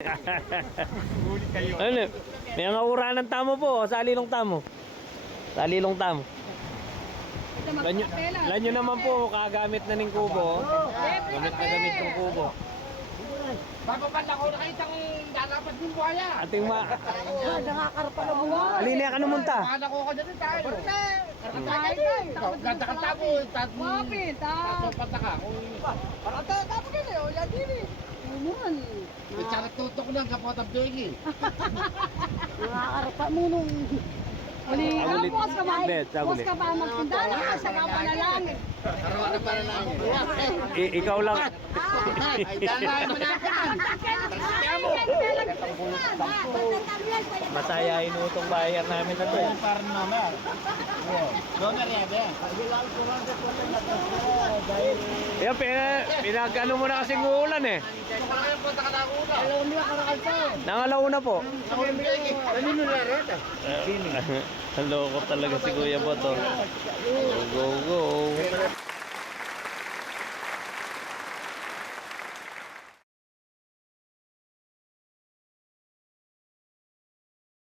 Huli kayo. Ano? May mga ura ng tamo po, sa alilong tamo. Sa alilong tamo. Lanyo naman po, kagamit na ng kubo. Gamit na gamit ng kubo. Bababala ko na kayo itang dalapat ng buhaya. Ating Nakakarpa na buwan. Alin ka numunta? Mahal ako ko dyan tayo. Ganda ka tabo. Wapit, ha? Pata ka. Parang tabo ka na, wala din eh. Umuhan. Charot tutok lang kapot ang doing eh. Nakakarpa mo nung... Uli, Agulit. bukas ka ba? Hindi, Bukas agulit. ka ba magtinda? Sa ka pa na lang. Araw na para lang. Ikaw lang. Ay, dalahin mo na ka. Masaya inutong bayan namin na to. Para naman. Domer yan, yan. Yan, pinag-ano mo na kasing uulan eh. Ito ko lang yung punta ka na una. Alam mo ka na kalsa. Nangalauna po. Kanino na rin? Ang loko talaga si Kuya Boto. Go, go, go.